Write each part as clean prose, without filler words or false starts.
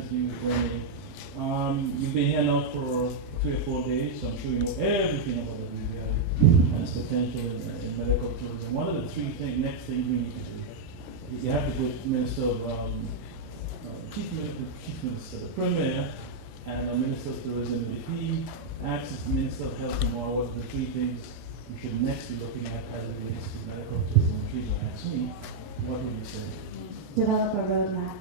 with you, Renee. You've been here now for 3 or 4 days, so I'm sure you know everything about the BVI and its potential in medical tourism. One of the next things we need to do, you have to put Minister of Chief Minister, the Premier, and a Minister of Tourism. If he asks the Minister of Health tomorrow, what are the 3 things we should next be looking at as it relates to medical tourism? Please ask me, what would you say? Develop a roadmap.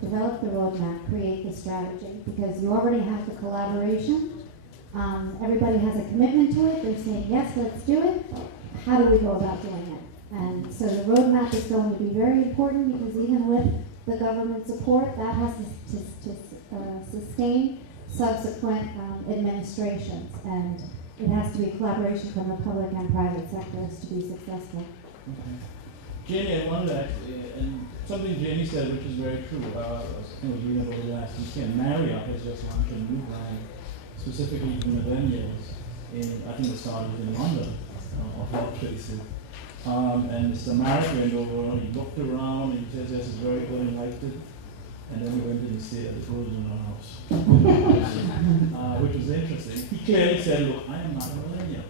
Develop the roadmap, create the strategy, because you already have the collaboration. Everybody has a commitment to it. They're saying, yes, let's do it. How do we go about doing it? And so the roadmap is going to be very important, because even with the government support, that has to sustain subsequent administrations. And it has to be collaboration from the public and private sectors to be successful. Okay. Jamie, I wanted to ask, and something Jamie said, which is very true. I was reading over the last weekend. Marriott has just launched a new brand, specifically for millennials. I think the start is in London, of all places. And Mr. Marriott went over, he looked around, and he says, yes, it's very good, and liked it. And then he went in and stayed at the Golden House, which was interesting. He clearly said, look, I am not a millennial,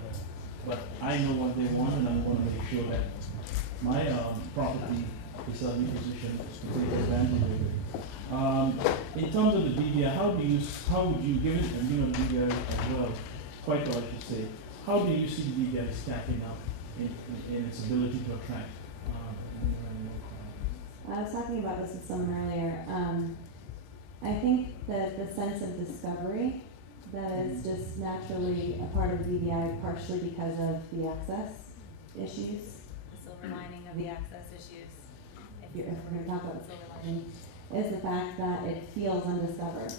but I know what they want, and I want to make sure that my property is certainly positioned to take advantage of it. In terms of the BVI, how would you, given the BVI as well, quite what I should say, how do you see the BVI stacking up in its ability to attract? I was talking about this with someone earlier. I think that the sense of discovery that is just naturally a part of the BVI, partially because of the access issues. Silver lining of the access issues, if we're going to talk about the silver lining, is the fact that it feels undiscovered.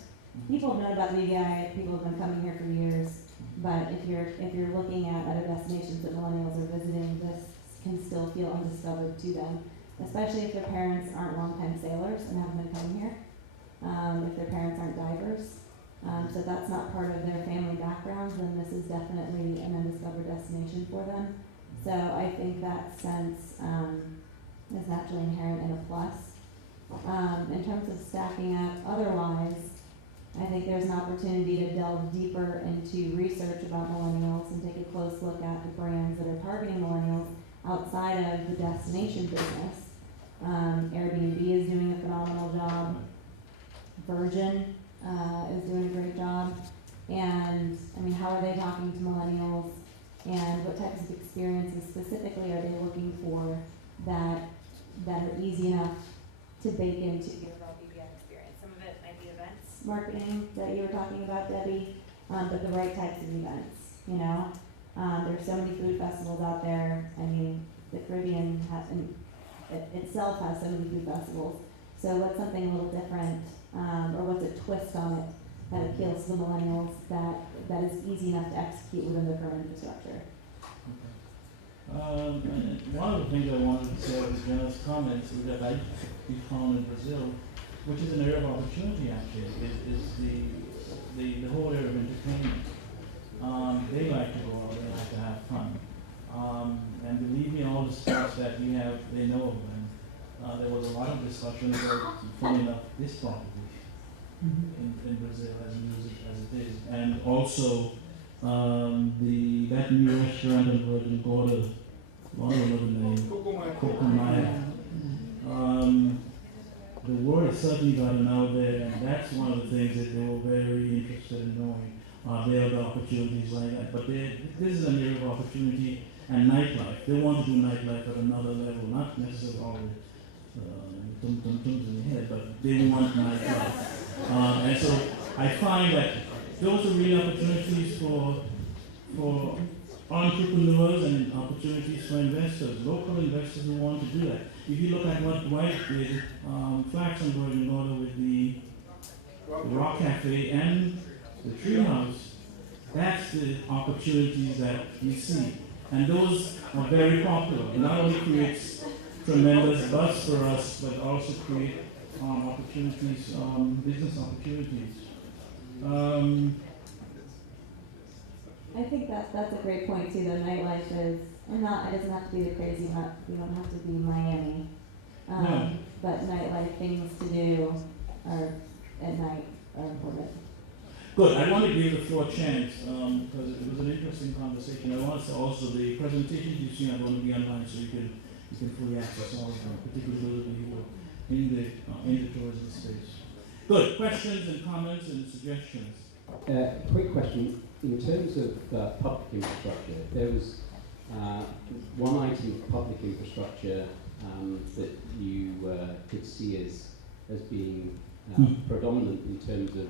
People have known about the BVI, people have been coming here for years, but if you're looking at other destinations that millennials are visiting, this can still feel undiscovered to them, especially if their parents aren't longtime sailors and haven't been coming here, if their parents aren't divers. So that's not part of their family background, then this is definitely an undiscovered destination for them. So I think that sense is naturally inherent in a plus. In terms of stacking up otherwise, I think there's an opportunity to delve deeper into research about millennials and take a close look at the brands that are targeting millennials outside of the destination business. Airbnb is doing a phenomenal job. Virgin is doing a great job. And I mean, how are they talking to millennials? And what types of experiences specifically are they looking for that are easy enough to bake into your overall BVI experience? Some of it might be events marketing that you were talking about, Debbie, but the right types of events, you know? There's so many food festivals out there. I mean, the Caribbean itself has so many food festivals. So what's something a little different, or what's a twist on it that appeals to the millennials that is easy enough to execute within the current infrastructure? Okay. One of the things I wanted to say was Jenna's comments that we found in Brazil, which is an area of opportunity actually, is the whole area of entertainment. They like to go out, they like to have fun. And believe me, all the spots that we have, they know of them. There was a lot of discussion about, funny enough, this property in Brazil as music as it is. And also that new restaurant in Virgin Gorda, I don't know the name, Cocomaya. The word has certainly gotten out there, and that's one of the things that they were very interested in knowing. There are other opportunities like that, but this is an area of opportunity and nightlife. They want to do nightlife at another level, not necessarily always tum-tum-tums in the head, but they want nightlife. And so I find that those are really opportunities for entrepreneurs and opportunities for investors, local investors who want to do that. If you look at what White did, Flax and Virgin Gorda with the Rock Cafe and the Treehouse, that's the opportunities that we see. And those are very popular. It not only creates tremendous buzz for us, but also create opportunities, business opportunities. I think that's a great point too. The nightlife is, and it doesn't have to be the crazy. You don't have to be Miami, No. but nightlife things to do are at night are important. Good. I want to give the floor a chance because it was an interesting conversation. I want to also the presentations you've seen are going to be online, so you can fully access all of them, particularly those of you who are in the tourism space. Good. Questions and comments and suggestions. Quick question. In terms of public infrastructure, there was one item of public infrastructure that you could see as being predominant in terms of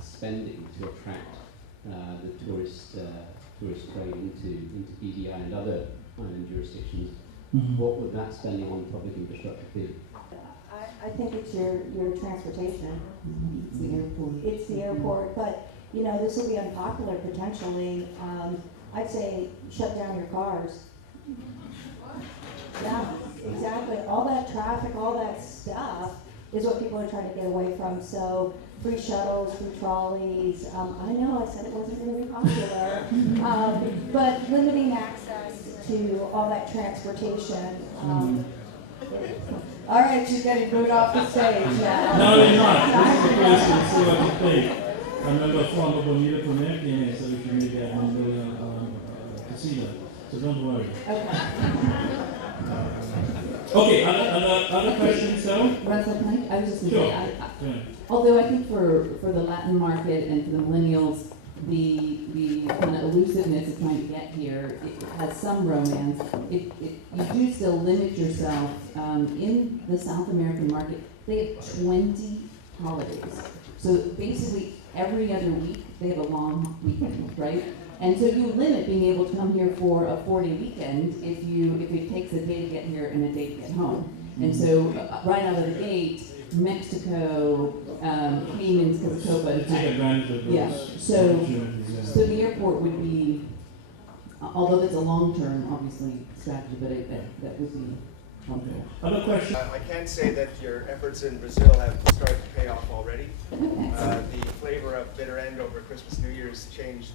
spending to attract the tourist trade into BVI and other island jurisdictions. Mm-hmm. What would that spending on public infrastructure be? I think it's your transportation. It's the airport. It's the airport, but you know, this will be unpopular potentially. I'd say shut down your cars. Yeah, exactly. All that traffic, all that stuff is what people are trying to get away from. So free shuttles, free trolleys. I know I said it wasn't going to be popular, but limiting access to all that transportation. All right, she's getting booed off the stage now. No, you're not. This is the place to see what you think. I remember former Bonita Premier came in and said we should really get $1 million casino. So don't worry. Okay, other questions, though? Russell, can I was just going to Sure. say, although I think for the Latin market and for the millennials, the kind of elusiveness of trying to get here, it has some romance. You do still limit yourself. In the South American market, they have 20 holidays. So basically, every other week, they have a long weekend, right? And so you limit being able to come here for a 4-day weekend if it takes a day to get here and a day to get home. And so right out of the gate, Mexico, Caymans, Copa, Take advantage of those yeah. So opportunities, yeah. so the airport would be, although that's a long-term, obviously, strategy, but that would be helpful. Other questions? I can say that your efforts in Brazil have started to pay off already. The flavor of bitter end over Christmas, New Year's changed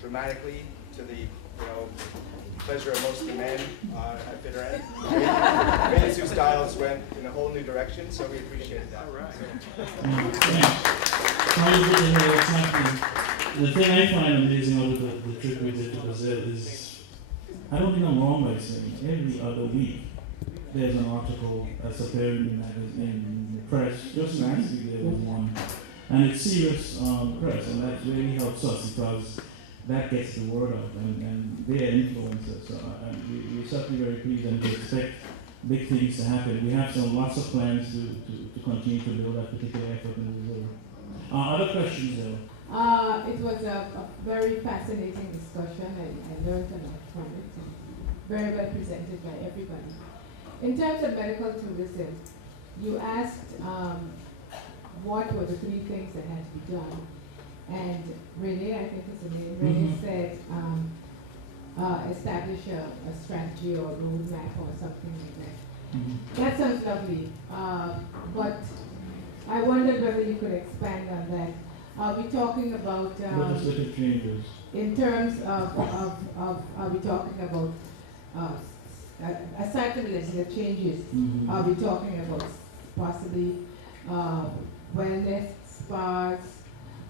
dramatically to the pleasure of most of the men at bitter end. Minasu styles went in a whole new direction, so we appreciated that. All right. Trying to get to hear what's happening. The thing I find amazing over the trip we did to Brazil is, I don't think I'm wrong by saying, every other week there's an article that's appearing in the press. Just last week there was one. And it's serious press, and that really helps us because that gets the word out, and they're influencers. So we're certainly very pleased, and we expect big things to happen. We have lots of plans to continue to build that particular effort in Brazil. Other questions, though? It was a very fascinating discussion. I learned a lot from it. Very well presented by everybody. In terms of medical tourism, you asked what were the 3 things that had to be done. And Renee, I think is the name, Renee said establish a strategy or a roadmap or something like that. That sounds lovely, but I wondered whether you could expand on that. Are we talking about, Legislative changes. in terms of are we talking about, aside from the legislative changes, are we talking about possibly wellness spas?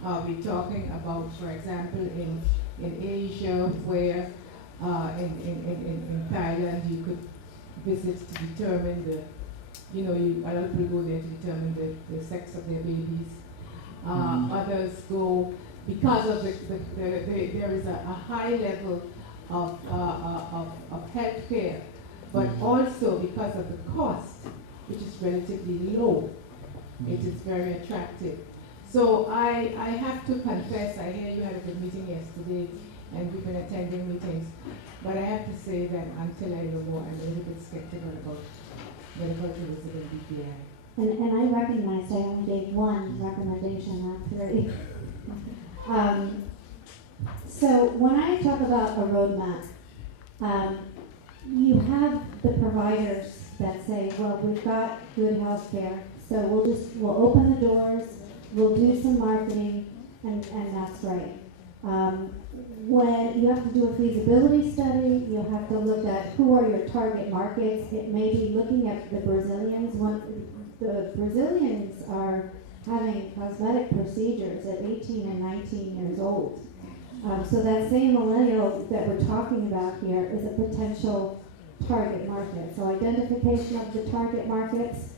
Are we talking about, for example, in Asia, where in Thailand you could visit to determine a lot of people go there to determine the sex of their babies. Others go because of there is a high level of health care, but also because of the cost, which is relatively low. It is very attractive. So I have to confess, I hear you had a good meeting yesterday, and we've been attending meetings, but I have to say that until I know more, I'm a little bit skeptical about medical tourism in BVI. And I recognized I only gave one recommendation, not 3. So when I talk about a roadmap, you have the providers that say, well, we've got good health care, so we'll open the doors, we'll do some marketing, and that's right. When you have to do a feasibility study, you have to look at who are your target markets. It may be looking at the Brazilians. The Brazilians are having cosmetic procedures at 18 and 19 years old. So that same millennial that we're talking about here is a potential target market. So identification of the target markets,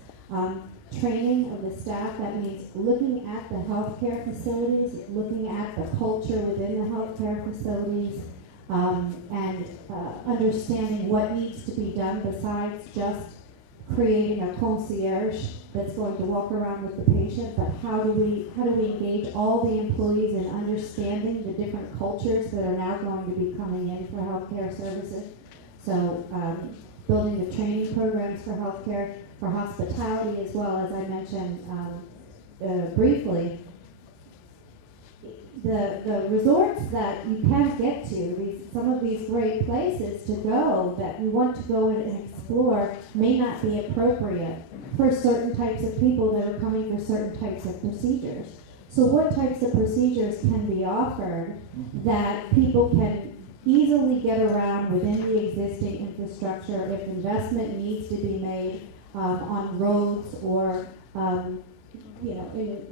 training of the staff, that means looking at the healthcare facilities, looking at the culture within the healthcare facilities, and understanding what needs to be done besides just creating a concierge that's going to walk around with the patient, but how do we engage all the employees in understanding the different cultures that are now going to be coming in for healthcare services. So building the training programs for healthcare, for hospitality as well, as I mentioned briefly. The resorts that you can get to, some of these great places to go that we want to go in and explore may not be appropriate for certain types of people that are coming for certain types of procedures. So what types of procedures can be offered that people can easily get around within the existing infrastructure if investment needs to be made on roads or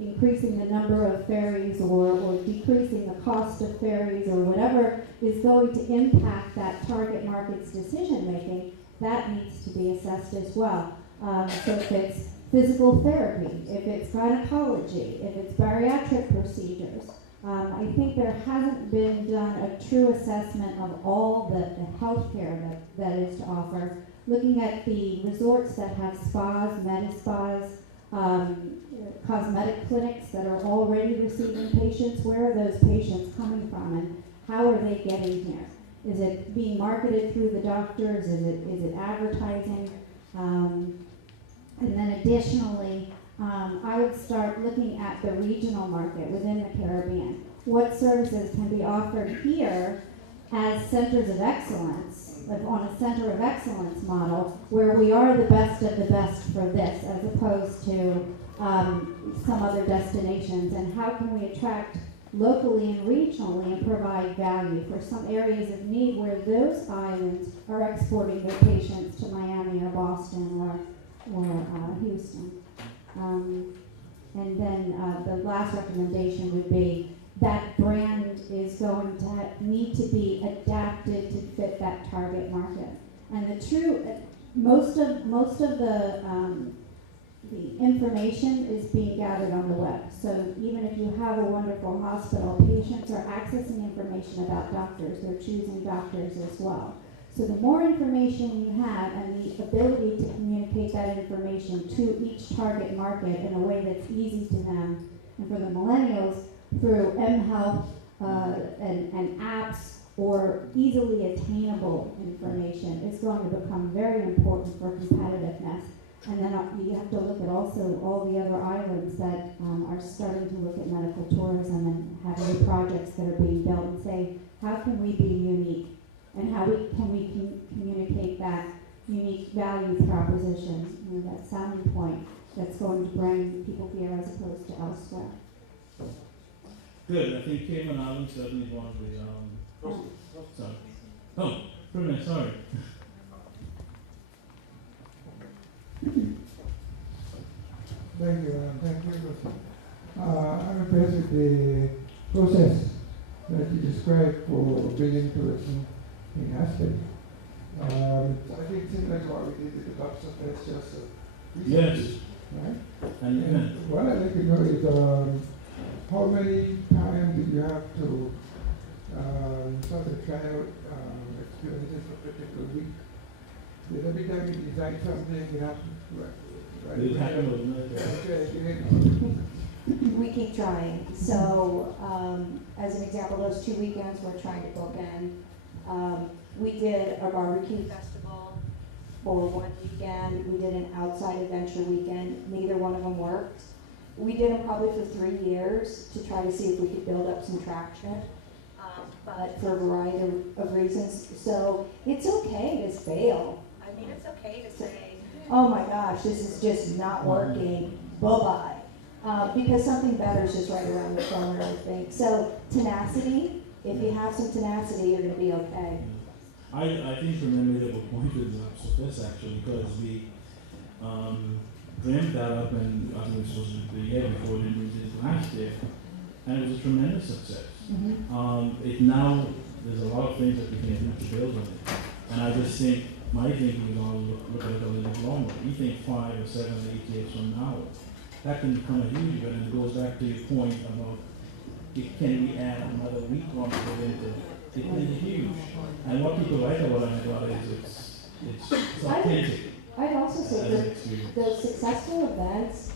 increasing the number of ferries or decreasing the cost of ferries or whatever is going to impact that target market's decision making, that needs to be assessed as well. So if it's physical therapy, if it's gynecology, if it's bariatric procedures, I think there hasn't been done a true assessment of all the healthcare that is to offer. Looking at the resorts that have spas, med-spas, cosmetic clinics that are already receiving patients, where are those patients coming from and how are they getting here? Is it being marketed through the doctors? Is it advertising? And then additionally, I would start looking at the regional market within the Caribbean. What services can be offered here as centers of excellence, like on a center of excellence model, where we are the best of the best for this, as opposed to some other destinations, and how can we attract locally and regionally and provide value for some areas of need where those islands are exporting their patients to Miami or Boston or Houston. And then the last recommendation would be that brand is going to need to be adapted to fit that target market. And most of the information is being gathered on the web. So even if you have a wonderful hospital, patients are accessing information about doctors. They're choosing doctors as well. So the more information you have and the ability to communicate that information to each target market in a way that's easy to them, and for the millennials, through mHealth and apps or easily attainable information, is going to become very important for competitiveness. And then you have to look at also all the other islands that are starting to look at medical tourism and have new projects that are being built and say, how can we be unique? And how can we communicate that unique value proposition, that selling point that's going to bring people here as opposed to elsewhere. Good. I think Cayman Islands certainly is one of the. Sorry. Oh, Brunei, sorry. Thank you. I'm impressed with the process that you described for building tourism in Aspen. I think similar to what we did with the Ducks of just Yes. right? And what I'd like to know is how many times did you have to sort of try out experiences for a particular week? Did every time you design something, you have to it happened We keep trying. So, as an example, those 2 weekends we're trying to book in. We did a barbecue festival for one weekend. We did an outside adventure weekend. Neither one of them worked. We did them probably for 3 years to try to see if we could build up some traction, but for a variety of reasons. So it's okay to fail. I mean, it's okay to say, oh my gosh, this is just not working, bye-bye. Because something better is just right around the corner, I think. So tenacity, if you have some tenacity, you're going to be okay. I think Renee made up a point with this actually, because dreamt that up, and I think it was supposed to be the year before, then we did it last year, and it was a tremendous success. It now, there's a lot of things that we can do to build on it. And I just think, my thinking is I'll look at it a little bit longer. You think 5 or 7 or 8 years from now, that can become a huge event, and it goes back to your point about, can we add another week on to the winter? It can be huge. And what people like about it is it's authentic I'd also say as an that experience. those successful events,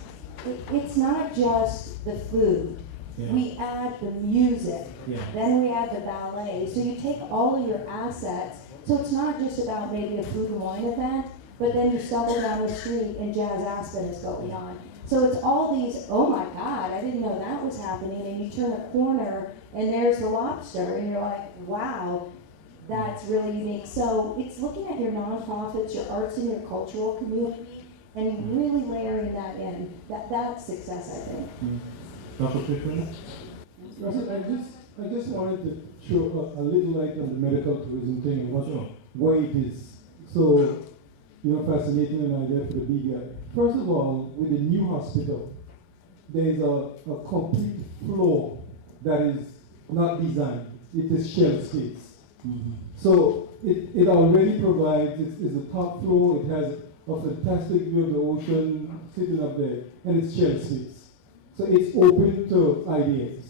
it's not just the food. Yeah. We add the music, Yeah. then we add the ballet. So you take all of your assets. So it's not just about maybe a food and wine event, but then you stumble down the street and Jazz Aspen is going on. So it's all these, oh my God, I didn't know that was happening. And you turn a corner and there's the lobster and you're like, wow, that's really unique. So it's looking at your nonprofits, your arts and your cultural community, and really layering that in. That's success, I think. Dr. Pickering? Russell, I just wanted to show a little light on the medical tourism thing and why it is so, fascinating an idea for the BVI. First of all, with the new hospital, there is a complete floor that is not designed. It is shell space. So it already provides, it's a top floor, it has a fantastic view of the ocean sitting up there, and it's shell space. So it's open to ideas.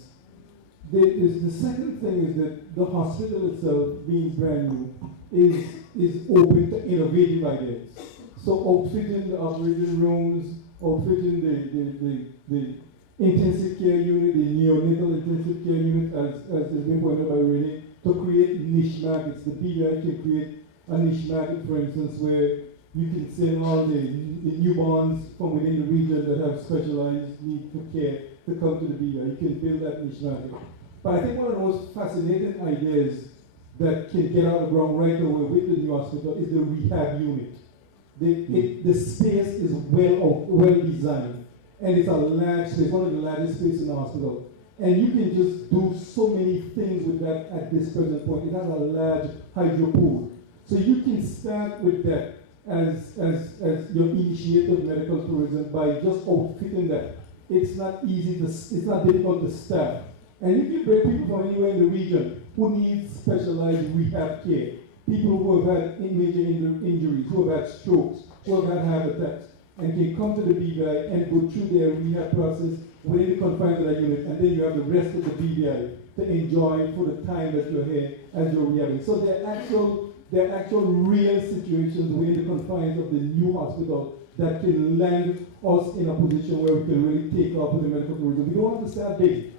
The second thing is that the hospital itself, being brand new, is open to innovative ideas. So outfitting the operating rooms, outfitting the intensive care unit, the neonatal intensive care unit, as has been pointed out by Renee, to create niche markets. The BVI can create a niche market, for instance, where you can send all the newborns from within the region that have specialized need for care to come to the BVI. You can build that niche market. But I think one of the most fascinating ideas that can get out of the ground right away with the new hospital is the rehab unit. The space is well designed, and it's a large space, one of the largest spaces in the hospital. And you can just do so many things with that at this present point. It has a large hydro pool. So you can start with that as your initiative medical tourism by just outfitting that. It's not difficult to staff. And you can bring people from anywhere in the region who need specialized rehab care. People who have had major injuries, who have had strokes, who have had heart attacks, and can come to the BVI and go through their rehab process within the confines of that unit, and then you have the rest of the BVI to enjoy for the time that you're here as you're rehabbing. So they're actual real situations within the confines of the new hospital that can land us in a position where we can really take off with the medical tourism. We don't have to start big.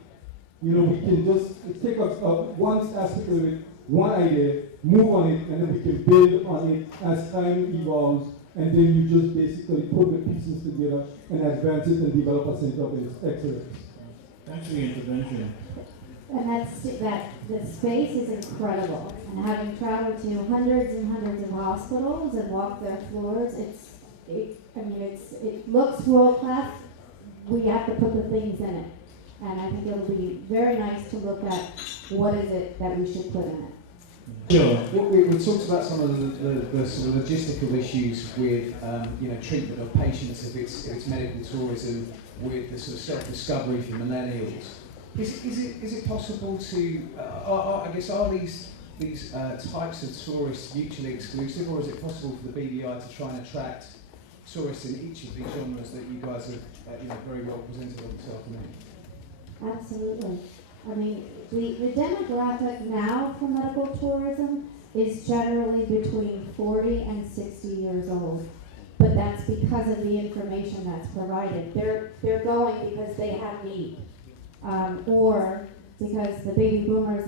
We can just take one aspect of it, one idea, move on it, and then we can build on it as time evolves, and then you just basically put the pieces together and advance it and develop a center of excellence. Thanks for the intervention. And the space is incredible. And having traveled to hundreds and hundreds of hospitals and walked their floors, it looks world class. We have to put the things in it. And I think it'll be very nice to look at what is it that we should put in it. Sure. We talked about some of the sort of logistical issues with treatment of patients if it's medical tourism, with the sort of self-discovery for millennials. Is it possible to I guess are these types of tourists mutually exclusive, or is it possible for the BVI to try and attract tourists in each of these genres that you guys have very well presented on this afternoon? Absolutely. I mean, the demographic now for medical tourism is generally between 40 and 60 years old. But that's because of the information that's provided. They're going because they have need. Or because the baby boomers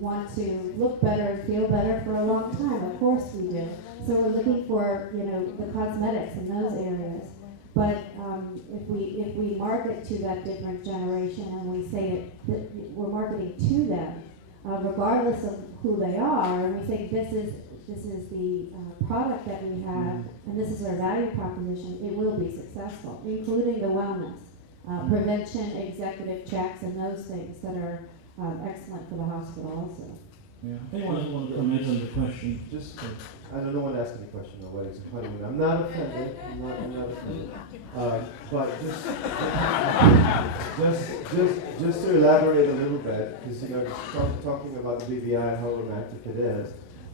want to look better and feel better for a long time. Of course we do. So we're looking for, the cosmetics in those areas. But if we market to that different generation and we say that we're marketing to them, regardless of who they are, and we say this is the product that we have and this is our value proposition, it will be successful, including the wellness, prevention, executive checks, and those things that are excellent for the hospital also. Yeah. Anyone want to comment on the question? Just, I don't want to ask any question on weddings and honeymoon. I'm not offended. I'm not offended. But just to elaborate a little bit, because talking about the BVI and how romantic it is,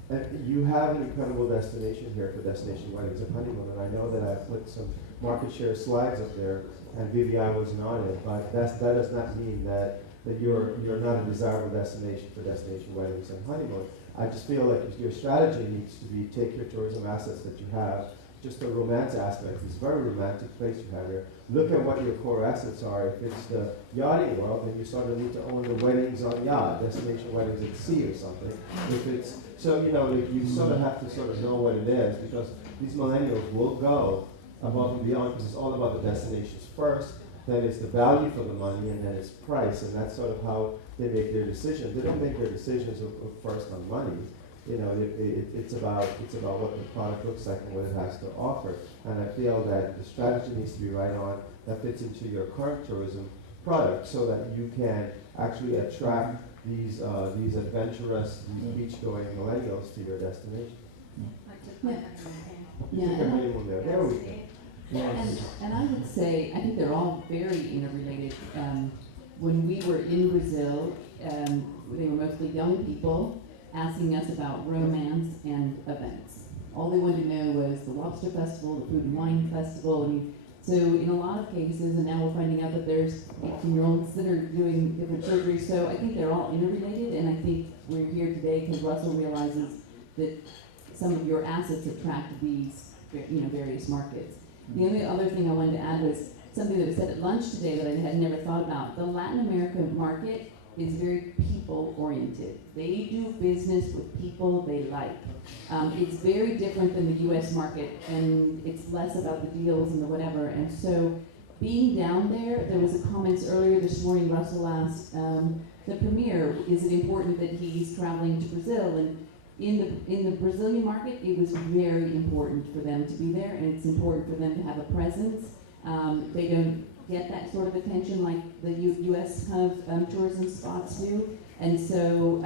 and you have an incredible destination here for destination weddings and honeymoon. And I know that I put some market share slides up there, and BVI wasn't on it. But that does not mean that you're not a desirable destination for destination weddings and honeymoon. I just feel like your strategy needs to be take your tourism assets that you have, just the romance aspect. It's a very romantic place you have here. Look at what your core assets are. If it's the yachting world, then you sort of need to own the weddings on yacht, destination weddings at sea or something. If it's so, you sort of have to sort of know what it is, because these millennials will go above and beyond, because it's all about the destinations first. Then it's the value for the money, and then it's price, and that's sort of how they make their decisions. They don't make their decisions first on money. It's about what the product looks like and what it has to offer. And I feel that the strategy needs to be right on, that fits into your current tourism product, so that you can actually attract these adventurous, these beach-going millennials to your destination. Yeah. There we go. And I would say, I think they're all very interrelated. When we were in Brazil, they were mostly young people asking us about romance and events. All they wanted to know was the lobster festival, the food and wine festival. I mean, so in a lot of cases, and now we're finding out that there's 18-year-olds that are doing different surgeries. So I think they're all interrelated, and I think we're here today because Russell realizes that some of your assets attract these, various markets. The only other thing I wanted to add was something that was said at lunch today that I had never thought about. The Latin American market is very people-oriented. They do business with people they like. It's very different than the U.S. market, and it's less about the deals and the whatever. And so being down there was a comments earlier this morning, Russell asked the Premier, is it important that he's traveling to Brazil? And in the Brazilian market, it was very important for them to be there, and it's important for them to have a presence. They don't get that sort of attention like the U.S. kind of tourism spots do, and so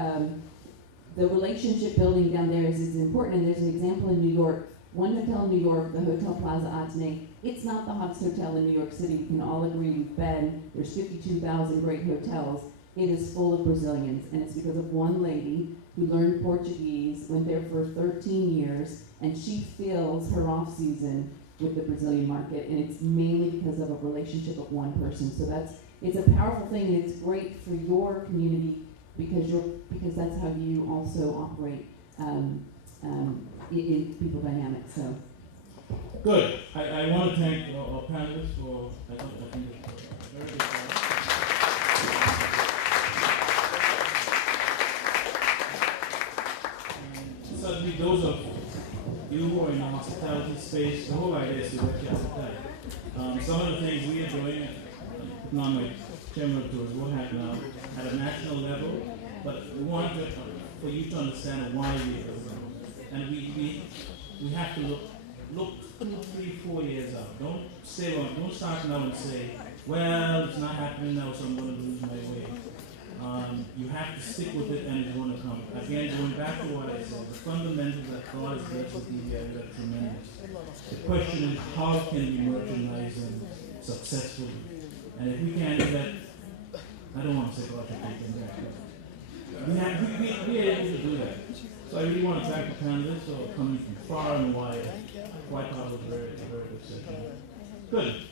the relationship building down there is important. And there's an example in New York. One hotel in New York, the Hotel Plaza Atene, it's not the hottest hotel in New York City. We can all agree we've been. There's 52,000 great hotels. It is full of Brazilians, and it's because of one lady who learned Portuguese, went there for 13 years, and she fills her off season with the Brazilian market, and it's mainly because of a relationship of one person. So it's a powerful thing, and it's great for your community because that's how you also operate in people dynamics. So good. I want to thank our panelists for I think it's very good job. Certainly those of you who are in the hospitality space, the whole idea is to work your appetite. Some of the things we are doing, not my chairman of tours, will happen now at a national level, but we want for you to understand why we are doing it. And we have to look 2-3-4 years out. Don't start now and say, well, it's not happening now, so I'm going to lose my way. You have to stick with it, and it's going to come. Again, going back to what I said, the fundamentals that God has built with BVI are tremendous. The question is, how can we merchandise them successfully? And if we can't do that, I don't want to say God should take them back. We are able to do that. So I really want to thank the panelists who are coming from far and wide. White House was a very good session. Good.